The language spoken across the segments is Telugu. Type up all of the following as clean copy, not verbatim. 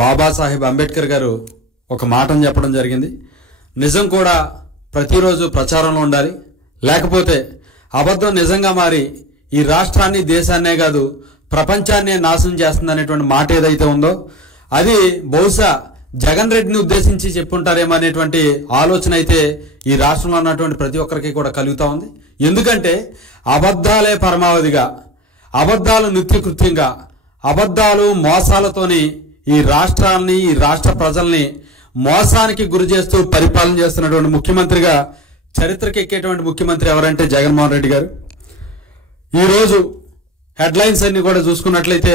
బాబాసాహెబ్ అంబేద్కర్ గారు ఒక మాటను చెప్పడం జరిగింది. నిజం కూడా ప్రతిరోజు ప్రచారంలో ఉండాలి, లేకపోతే అబద్ధం నిజంగా మారి ఈ రాష్ట్రాన్ని దేశాన్నే కాదు ప్రపంచాన్నే నాశనం చేస్తుంది అనేటువంటి మాట ఏదైతే ఉందో అది బహుశా జగన్ రెడ్డిని ఉద్దేశించి చెప్పుంటారేమో అనేటువంటి ఆలోచన అయితే ఈ రాష్ట్రంలో ఉన్నటువంటి ప్రతి ఒక్కరికి కూడా కలుగుతూ ఉంది. ఎందుకంటే అబద్ధాలే పరమావధిగా, అబద్ధాలు నిత్యకృత్యంగా, అబద్ధాలు మోసాలతోని ఈ రాష్ట్రాన్ని, ఈ రాష్ట్ర ప్రజల్ని మోసానికి గురి చేస్తూ పరిపాలన చేస్తున్నటువంటి ముఖ్యమంత్రిగా చరిత్రకి ఎక్కేటువంటి ముఖ్యమంత్రి ఎవరంటే జగన్మోహన్ రెడ్డి గారు. ఈరోజు హెడ్లైన్స్ అన్ని కూడా చూసుకున్నట్లయితే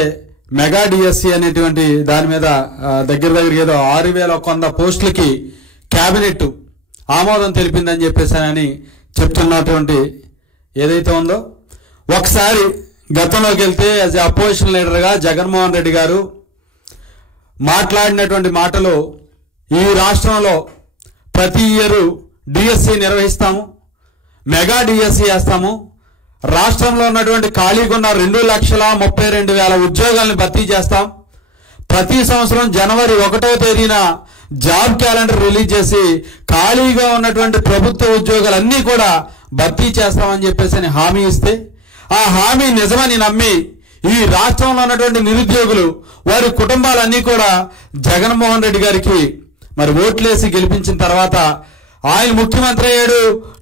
మెగా డిఎస్సి అనేటువంటి దాని మీద దగ్గర ఏదో 6,100 పోస్టులకి క్యాబినెట్ ఆమోదం తెలిపిందని చెప్పేసానని చెప్తున్నటువంటి ఏదైతే ఉందో, ఒకసారి గతంలోకి వెళ్తే యాజ్ అపోజిషన్ లీడర్గా జగన్మోహన్ రెడ్డి గారు మాట్లాడినటువంటి మాటలు, ఈ రాష్ట్రంలో ప్రతి ఇయర్ డిఎస్సి నిర్వహిస్తాము, మెగా డిఎస్సి వేస్తాము, రాష్ట్రంలో ఉన్నటువంటి ఖాళీగా ఉన్న 2,32,000 ఉద్యోగాలను భర్తీ చేస్తాం, ప్రతి సంవత్సరం జనవరి 1వ తేదీన జాబ్ క్యాలెండర్ రిలీజ్ చేసి ఖాళీగా ఉన్నటువంటి ప్రభుత్వ ఉద్యోగాలన్నీ కూడా భర్తీ చేస్తామని చెప్పేసి హామీ ఇస్తే, ఆ హామీ నిజమని నమ్మి ఈ రాష్ట్రంలో ఉన్నటువంటి నిరుద్యోగులు, వారి కుటుంబాలన్నీ కూడా జగన్మోహన్ రెడ్డి గారికి మరి ఓట్లేసి గెలిపించిన తర్వాత ఆయన ముఖ్యమంత్రి అయ్యాడు,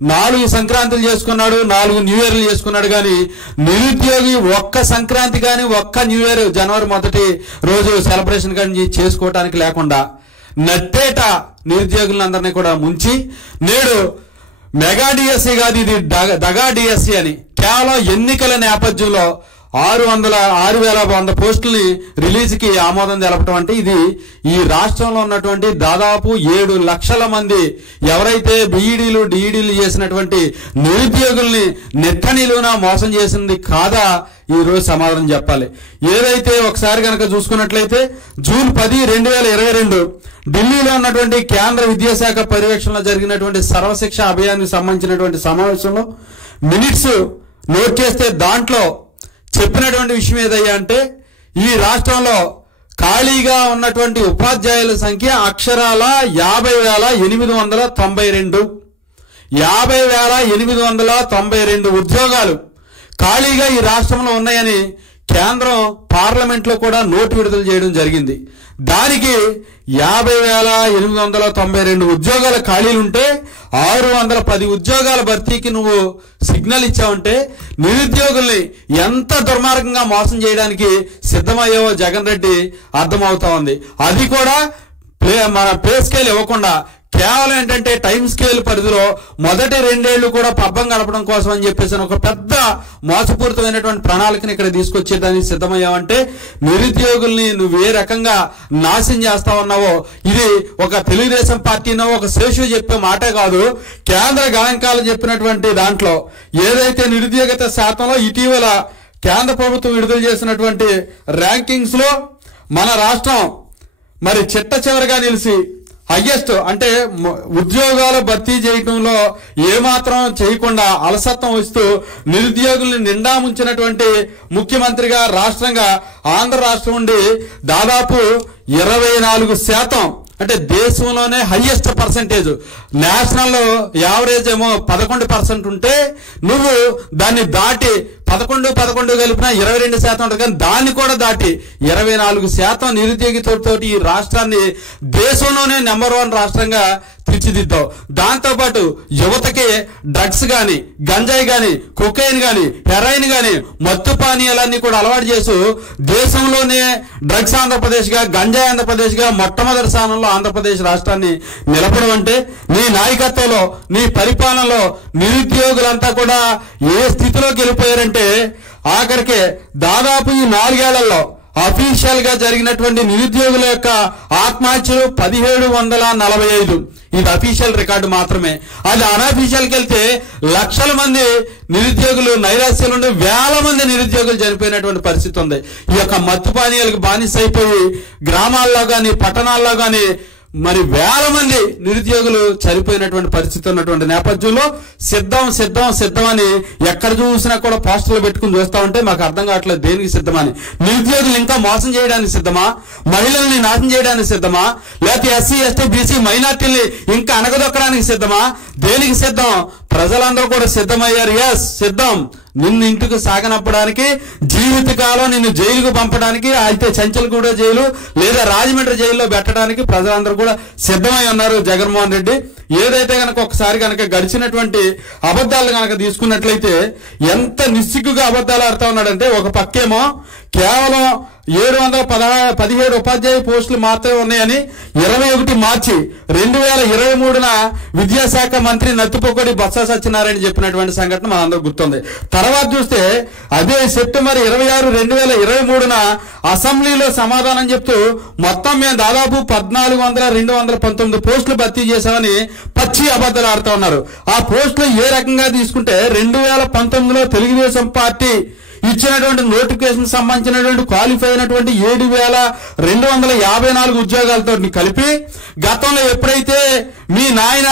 4 సంక్రాంతులు చేసుకున్నాడు, 4 న్యూ ఇయర్లు చేసుకున్నాడు. కానీ నిరుద్యోగి ఒక్క సంక్రాంతి కానీ ఒక్క న్యూ ఇయర్ జనవరి 1 రోజు సెలబ్రేషన్ కానీ చేసుకోవటానికి లేకుండా నట్టేట నిరుద్యోగులందరినీ కూడా ముంచి నేడు మెగా డిఎస్సి కాదు, ఇది దగా డిఎస్సి అని కేవలం ఎన్నికల నేపథ్యంలో 6,100 పోస్టుల్ని రిలీజ్కి ఆమోదం తెలపడం అంటే ఇది ఈ రాష్ట్రంలో ఉన్నటువంటి దాదాపు 7 లక్షల మంది ఎవరైతే బీఈడీలు డిఈడీలు చేసినటువంటి నిరుద్యోగుల్ని నెట్టనిలువునా మోసం చేసింది కాదా ఈ రోజు సమాధానం చెప్పాలి. ఏదైతే ఒకసారి కనుక చూసుకున్నట్లయితే జూన్ 10, 2022 ఢిల్లీలో ఉన్నటువంటి కేంద్ర విద్యాశాఖ పర్యవేక్షణలో జరిగినటువంటి సర్వశిక్ష అభియాన్కి సంబంధించినటువంటి సమావేశంలో మినిట్స్ నోట్ చేస్తే దాంట్లో చెప్పినటువంటి విషయం ఏదయ్యా అంటే, ఈ రాష్ట్రంలో ఖాళీగా ఉన్నటువంటి ఉపాధ్యాయుల సంఖ్య అక్షరాల 50,892 50,892 ఉద్యోగాలు ఖాళీగా ఈ రాష్ట్రంలో ఉన్నాయని కేంద్రం పార్లమెంట్లో కూడా నోటు విడుదల చేయడం జరిగింది. దానికి 50,892 ఉద్యోగాల ఖాళీలుంటే 610 ఉద్యోగాల భర్తీకి నువ్వు సిగ్నల్ ఇచ్చావంటే నిరుద్యోగుల్ని ఎంత దుర్మార్గంగా మోసం చేయడానికి సిద్ధమయ్యావో జగన్ రెడ్డి అర్థమవుతా ఉంది. అది కూడా మన పే స్కేల్ ఇవ్వకుండా కేవలం ఏంటంటే టైం స్కేల్ పరిధిలో మొదటి 2 ఏళ్లు కూడా పబ్బం గడపడం కోసం అని చెప్పేసి ఒక పెద్ద మోసపూరితమైనటువంటి ప్రణాళికను ఇక్కడ తీసుకొచ్చేదానికి సిద్ధమయ్యావంటే నిరుద్యోగుల్ని నువ్వు ఏ రకంగా నాశనం చేస్తా ఉన్నావో ఇది ఒక తెలుగుదేశం పార్టీనో ఒక శేషు చెప్పే మాటే కాదు. కేంద్ర గణాంకాలు చెప్పినటువంటి దాంట్లో ఏదైతే నిరుద్యోగత శాతంలో ఇటీవల కేంద్ర ప్రభుత్వం విడుదల చేసినటువంటి ర్యాంకింగ్స్ లో మన రాష్ట్రం మరి చిట్ట చివరిగా నిలిచి హయ్యెస్ట్ అంటే ఉద్యోగాలు భర్తీ చేయడంలో ఏమాత్రం చేయకుండా అలసత్వం వస్తూ నిరుద్యోగుల్ని నిండా ముంచినటువంటి ముఖ్యమంత్రిగా రాష్ట్రంగా ఆంధ్ర రాష్ట్రం ఉండి దాదాపు 24% అంటే దేశంలోనే హైయెస్ట్ పర్సంటేజ్, నేషనల్ యావరేజ్ ఏమో 11% ఉంటే నువ్వు దాన్ని దాటి 11 కలిపినా 22% ఉంటుంది. కానీ దాన్ని కూడా దాటి 24% నిరుద్యోగితో ఈ రాష్ట్రాన్ని దేశంలోనే నెంబర్ 1 రాష్ట్రంగా తీర్చిదిద్దావు. దాంతోపాటు యువతకి డ్రగ్స్ కానీ, గంజాయి కానీ, కొకైన్ కానీ, హెరాయిన్ కానీ, మత్తు పానీయాలన్నీ కూడా అలవాటు చేస్తూ దేశంలోనే డ్రగ్స్ ఆంధ్రప్రదేశ్గా, గంజాయి ఆంధ్రప్రదేశ్గా మొట్టమొదటి స్థానంలో ఆంధ్రప్రదేశ్ రాష్ట్రాన్ని నిలపడం అంటే నీ నాయకత్వంలో, నీ పరిపాలనలో నిరుద్యోగులంతా కూడా ఏ స్థితిలోకి వెళ్ళిపోయారంటే ఆఖరికి దాదాపు ఈ 4 ఏళ్లలో అఫీషియల్ గా జరిగినటువంటి నిరుద్యోగుల యొక్క ఆత్మహత్యలు 1745. ఇది అఫీషియల్ రికార్డు మాత్రమే. అది అనఫీషియల్కి వెళ్తే లక్షల మంది నిరుద్యోగులు నైరాశ్యం నుండి వేల మంది నిరుద్యోగులు చనిపోయినటువంటి పరిస్థితి ఉంది. ఈ యొక్క మత్తు పానీయాలకు బానిస అయిపోయి గ్రామాల్లో కానీ పట్టణాల్లో కానీ మరి వేల మంది నిరుద్యోగులు చనిపోయినటువంటి పరిస్థితి ఉన్నటువంటి నేపథ్యంలో సిద్ధం సిద్ధం సిద్ధం అని ఎక్కడ చూసినా కూడా పోస్టర్లు పెట్టుకుని చూస్తా ఉంటే మాకు అర్థం కావట్లేదు దేనికి సిద్ధమని. నిరుద్యోగులు ఇంకా మోసం చేయడానికి సిద్ధమా? మహిళల్ని నాశనం చేయడానికి సిద్ధమా? లేకపోతే ఎస్సీ ఎస్టీ బీసీ మైనార్టీల్ని ఇంకా అణగదొక్కడానికి సిద్ధమా? దేనికి సిద్ధం? ప్రజలందరూ కూడా సిద్ధమయ్యారు. ఎస్ సిద్ధం. నిన్ను ఇంటికి సాగనప్పడానికి, జీవితకాలం నిన్ను జైలుకు పంపడానికి, అయితే చంచల్గూడ జైలు లేదా రాజమండ్రి జైల్లో పెట్టడానికి ప్రజలందరూ కూడా సిద్ధమై ఉన్నారు. జగన్మోహన్ రెడ్డి ఏదైతే కనుక ఒకసారి కనుక గడిచినటువంటి అబద్ధాలు కనుక తీసుకున్నట్లయితే ఎంత నిస్సిగ్గుగా అబద్ధాలు ఆడుతా ఉన్నాడంటే, ఒక పక్కేమో కేవలం 717 ఉపాధ్యాయ పోస్టులు మాత్రమే ఉన్నాయని 21 మార్చి 2023 విద్యాశాఖ మంత్రి నత్తిపోకొడి బొత్స సత్యనారాయణ చెప్పినటువంటి సంఘటన మనందరూ గుర్తుంది. తర్వాత చూస్తే అదే సెప్టెంబర్ 26, 2023 అసెంబ్లీలో సమాధానం చెప్తూ మొత్తం మేము దాదాపు 1419 పోస్టులు భర్తీ చేశామని పచ్చి అబద్ధాలు ఆడుతూ ఉన్నారు. ఆ పోస్టులు ఏ రకంగా తీసుకుంటే 2019లో తెలుగుదేశం పార్టీ ఇచ్చినటువంటి నోటిఫికేషన్ సంబంధించినటువంటి క్వాలిఫై అయినటువంటి 7254 ఉద్యోగాలతో కలిపి గతంలో ఎప్పుడైతే మీ నాయన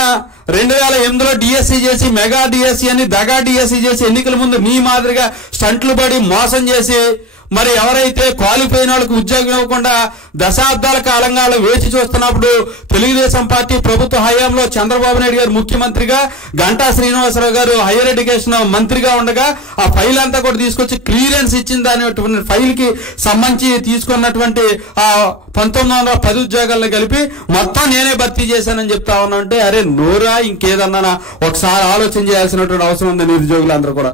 2008లో డిఎస్సీ చేసి మెగా డిఎస్సీ అని దగా డిఎస్సీ చేసి ఎన్నికల ముందు మీ మాదిరిగా స్టంట్లు పడి మోసం చేసి మరి ఎవరైతే క్వాలిఫై అయిన వాళ్ళకి ఉద్యోగం ఇవ్వకుండా దశాబ్దాల కాలంగా వేచి చూస్తున్నప్పుడు తెలుగుదేశం పార్టీ ప్రభుత్వ హయాంలో చంద్రబాబు నాయుడు గారు ముఖ్యమంత్రిగా, గంటా శ్రీనివాసరావు గారు హైయర్ ఎడ్యుకేషన్ మంత్రిగా ఉండగా ఆ ఫైల్ అంతా కూడా తీసుకొచ్చి క్లియరెన్స్ ఇచ్చింది అనేటువంటి ఫైల్ కి సంబంధించి తీసుకున్నటువంటి ఆ 1910 ఉద్యోగాలను కలిపి మొత్తం నేనే భర్తీ చేశానని చెప్తా ఉన్నా అంటే, అరే నోరా ఇంకేదన్నా ఒకసారి ఆలోచన చేయాల్సినటువంటి అవసరం ఉంది నిరుద్యోగులందరూ కూడా.